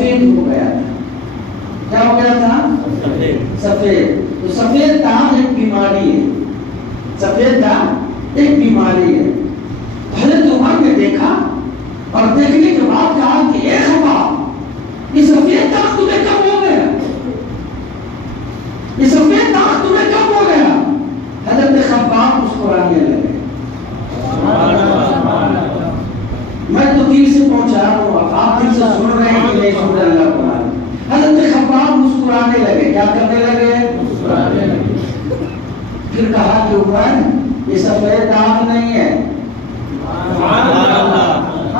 सफेद हो गया था। क्या हो गया था? सफेद। तो सफेद दाग एक बीमारी है, सफेद दाग एक बीमारी है। हजरत उमर ने देखा और देखने के बाद कहा कि ए खब्बाब, ये सफेद दाग तुम्हें कब हो गया? ये सफेद दाग तुम्हें कब हो गया? हजरत खब्बाब मुस्कुराने लगे। मैं तो दिल से पहुंचा रहा हूँ, आप दिल से सुन रहे हैं कि नहीं सुन रहे? अल्लाह कुरान। हजरत खब्बाब मुस्कुराने लगे। क्या करने लगे? मुस्कुराने लगे। फिर कहा कि उमर, ये सफेद दाग नहीं है,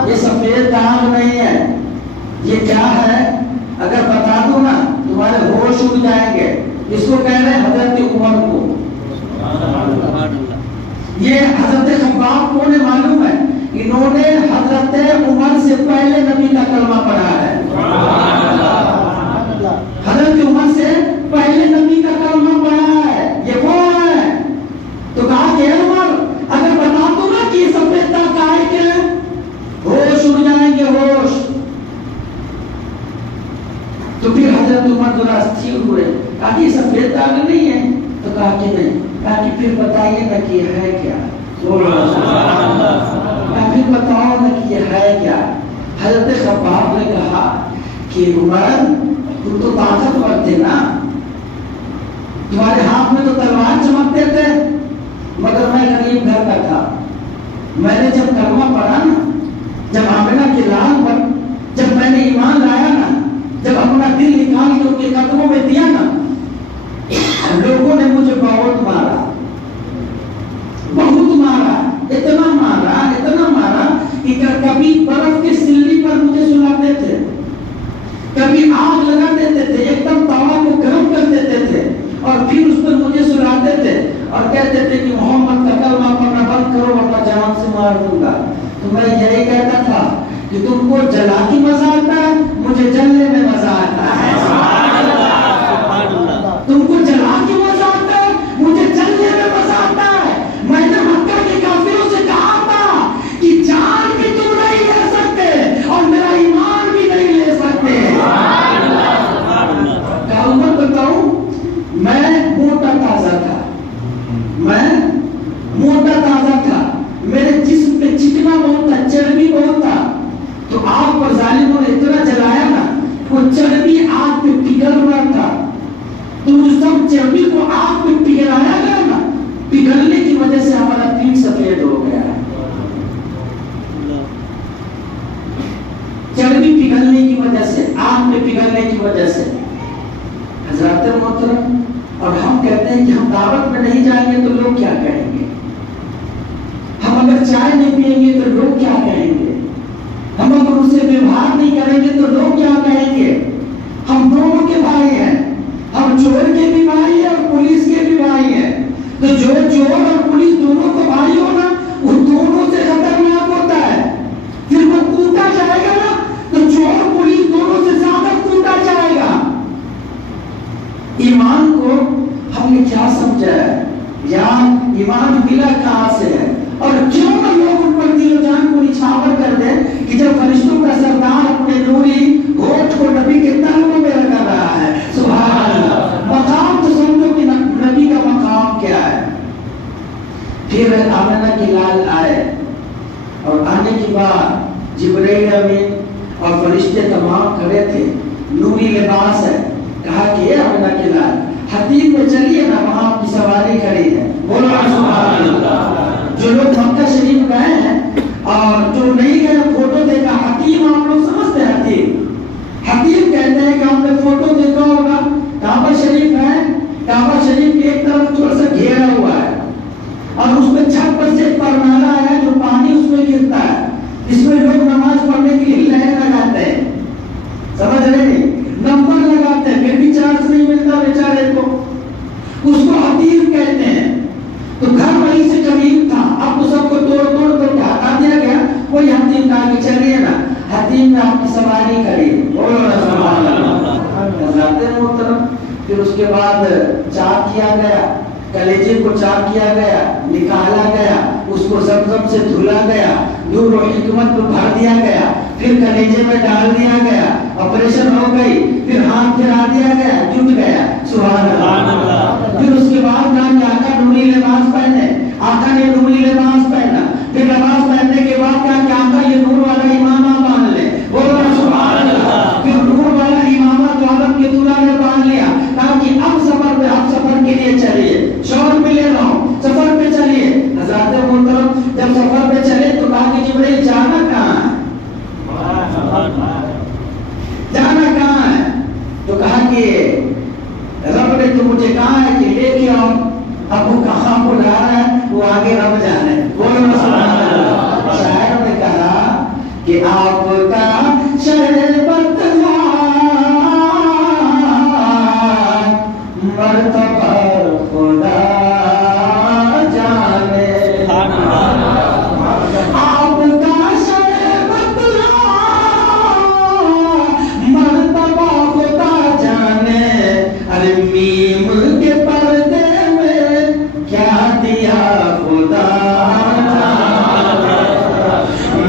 ये सफेद दाग नहीं है, ये क्या है? अगर बता दो ना तुम्हारे होश उड़ जाएंगे। इसको कह रहे हैं हजरत उमर को। ये हजरत खब्बाब को ने मालूम है, इन्होंने हजरत उमर से पहले नबी का कलमा पढ़ा है। हजरत उमर से पहले नबी का कलमा पढ़ा है। ये कौन है? तो कहा कि उमर, अगर बता दो ना कि सफेद दाग का है क्या, होश उड़ जाएंगे, होश। तो फिर हजरत उमर थोड़ा स्थिर हुए, कहा कि सफेद दाग नहीं है। तो कहा कि नहीं। कहा कि फिर बताइए ना कि है क्या? फिर बताओ ना कि ये है क्या? हजरत खब्बाब ने कहा कि उमर, तुम तो ताकतवर थे ना, तुम्हारे हाथ में तो तलवार चमकते थे, मगर मैं गरीब घर का था। मैंने जब कलमा पढ़ा ना, जब आमिना के लाल पर जब मैंने ईमान लाया ना, जब अपना दिल निकाल के उनके कदमों में दिया ना, लोगों ने मुझे बहुत मारा, बहुत मारा, इतना मारा, इतना मारा कि कभी बर्फ की सिल्ली पर मुझे सुलाते थे, कभी आग लगा देते थे, एकदम तवा को गर्म कर देते थे और फिर उस पर मुझे सुलाते थे और कहते थे कि मोहम्मद का कलमा पढ़ना बंद करो वरना जान से मार दूंगा। तो मैं यही कहता था कि तुमको जला के मजा आता है, मुझे जलने में मजा आता है। तुमको जला के मजा आता है, मुझे जलने में मजा आता है। मैंने मक्का के काफिरों से कहा था कि जान भी तुम नहीं ले सकते और मेरा ईमान भी नहीं ले सकते। क्या उम्र बताऊं, मैं मोटा ताजा था, मैं मोटा ताजा था, मेरे जिस्म पे चिकना बहुत था, चर्बी बहुत था। तो आग पर जालिमों ने इतना जलाया ना, वो चर्बी आग पे पिघल रहा था। तो जो सब चर्बी को आग पे पिघलाया गया ना, पिघलने की वजह से हमारा पीठ सफेद हो गया। चर्बी पिघलने की वजह से, आग में पिघलने की वजह से। हजरत मोहतरम, और हम कहते हैं कि हम दावत में नहीं जाएंगे तो लोग क्या कहेंगे? हम अगर चाय नहीं पिएंगे तो लोग क्या कहेंगे? हम अगर उससे व्यवहार नहीं करेंगे तो लोग क्या कहेंगे? हम दोनों के भाई हैं, हम चोर के भी भाई हैं और पुलिस के भी भाई हैं। तो जो चोर और पुलिस दोनों को भाई हो ना, वो दोनों से खतरनाक होता है। फिर वो कूटा जाएगा ना, तो चोर पुलिस दोनों से ज्यादा कूटा जाएगा। ईमान को हमने क्या समझा है? यार ईमान मिला कहां से है? और क्यों ना लोग उन पर दिलो जान को निछावर कर दे कि जब फरिश्तों का सरदार अपने नूरी होठ को नबी के तलवों में लगा रहा है। सुभान अल्लाह। मकाम तो समझो कि नबी का मकाम क्या है। फिर आमिना के लाल आए और आने के बाद जिब्राइल अमीन और फरिश्ते तमाम खड़े थे, नूरी लिबास है। कहा कि आमिना के लाल, हतीम में चलिए ना, वहां आपकी सवारी खड़ी है। बोलो सुभान अल्लाह। जो लोग मक्का शरीफ गए हैं और जो नहीं गए, फोटो देखा। हकीम आप लोग समझते हैं? हकीम कहते हैं कि हमने फोटो देखा होगा, काबा शरीफ है, काबा शरीफ की एक तरफ थोड़ा सा घेरा हुआ है और उसमें छत पर से परनाला है, जो पानी उसमें गिरता है, इसमें लोग नमाज पढ़ने के लिए लाइन लगाते हैं। समझ रहे नहीं? नंबर लगाते हैं, फिर भी चार्ज नहीं मिलता बेचारे को, उसको हकीम कहते हैं। तो घर वहीं से करीब था, अब तो सबको तोड़ तोड़ करके हटा दिया गया। कोई हकीम कहा कि चलिए ना, हकीम में आपकी सवारी करी। फिर उसके बाद चाक किया गया, कलेजे को चाक किया गया, निकाला गया, उसको ज़मज़म से धुला गया, नूर और हिकमत को भर दिया गया। फिर कलेजे में डाल दिया गया, ऑपरेशन हो गई, फिर हाथ गिरा दिया गया, जुट गया। सुभान अल्लाह। फिर उसके बाद कहा कि आका नूरी लिबास पहने, आका ने नूरी लिबास पहना। फिर लिबास पहनने के बाद कहा कि आका ये नूर वाला इमामा बांध ले, बोलो सुभान अल्लाह। फिर नूर वाला इमामा तो आदम के दूल्हा ने बांध लिया, कहा कि अब सफर पे, आप सफर के लिए चलिए, शौर में ले रहा हूं, सफर पे चलिए। हज़रत मोहतरम जब सफर पे चले तो कहा कि जिब्रील जाना कहां है, जाना कहां है? तो कहा कि रब ने तो मुझे कहा है कि लेके आओ। अब वो कहां बुला रहा है वो आगे रब जाने। बोलो सुभान अल्लाह। शायर ने कहा कि आपका शरबत मर्तबा खुदा जाने, आपका शरबत मर्तबा खुदा जाने। अरे मीम के पर्दे में क्या दिया खुदा जाने,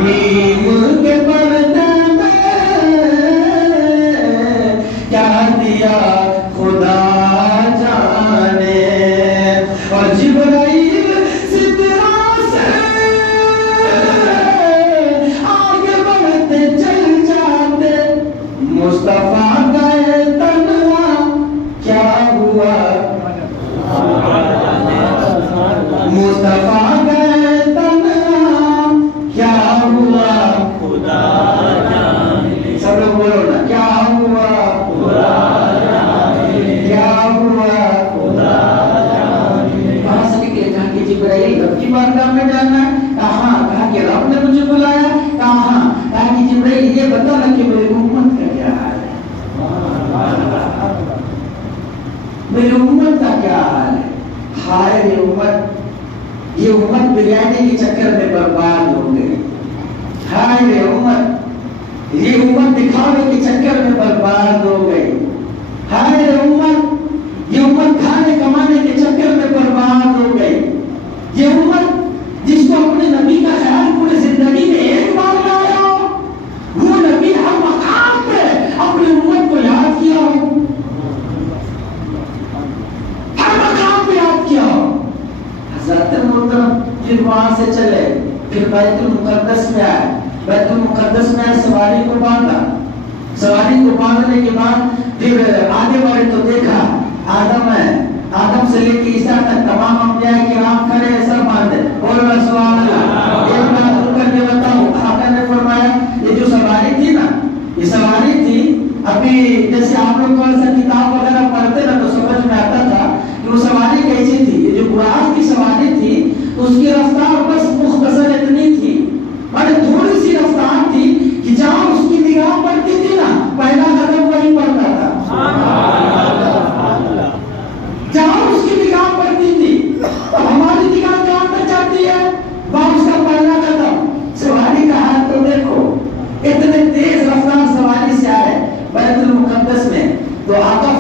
मीम के पर्दे में क्या दिया खुदा जाने। और जिब्राइल सिदरा से आगे बढ़ते चल जाते, मुस्तफा गए तन्हा क्या हुआ, मुस्तफा गए तन्हा क्या हुआ खुदा जाने। सब लोग बोलो ना, क्या हुआ खुदा जाने, क्या हुआ खुदा जाने। कहां से निकले? कहा कि जिब्राइल रब की बारगाह में जाना है। कहां? कहा कि रब ने मुझे बुलाया। कहां? कहा कि जिब्राइल ये बता ना कि मेरी उम्मत का क्या हाल है, मेरी उम्मत का क्या हाल है। हाय ये उम्मत, ये उम्मत बिरयानी के चक्कर में बर्बाद हो गई। हाय ये उम्मत, ये उम्मत दिखावे के चक्कर में बर्बाद हो गई। हाय ये उम्मत, ये उम्मत खाने कमाने के चक्कर में बर्बाद हो गई। ये उम्मत जिसको अपने नबी का ख्याल पूरी जिंदगी में एक बार लाया हो, वो नबी हर मकाम पे अपनी उम्मत को याद किया हो, हर मकाम पे याद किया हो। हज़रत मोहतरम फिर वहां से चले, फिर बैतुल मुकद्दस में आए। बैतुल मुकद्दस में आए, सवारी को बांधा। सवारी को बांधने के बाद फिर आगे बढ़े तो देखा आदम है, आदम से लेके ईसा तक तमाम अंबिया किराम खड़े हैं, सब बांधे। बोलो सुभान अल्लाह। एक बात रुक करके बताऊं, आका ने फरमाया ये जो सवारी थी ना, ये सवारी थी अभी जैसे आप लोग कौन सा किताब वगैरह पढ़ते ना तो समझ में आता था कि वो सवारी कैसी थी। ये जो बुराक की सवारी थी तो उसकी रफ्तार बस मुख्तसर इतनी थी, बड़े थोड़ी सी रफ्तार थी कि जहां उसकी निगाह पड़ती थी ना पहला कदम वहीं पड़ता था, जहां उसकी निगाह पड़ती थी। तो हमारी निगाह कहां तक जाती है? वहां उसका पहला कदम। सवारी का हाल तो देखो, इतने तेज रफ्तार सवारी से आए बैतुल मुकद्दस में। तो आका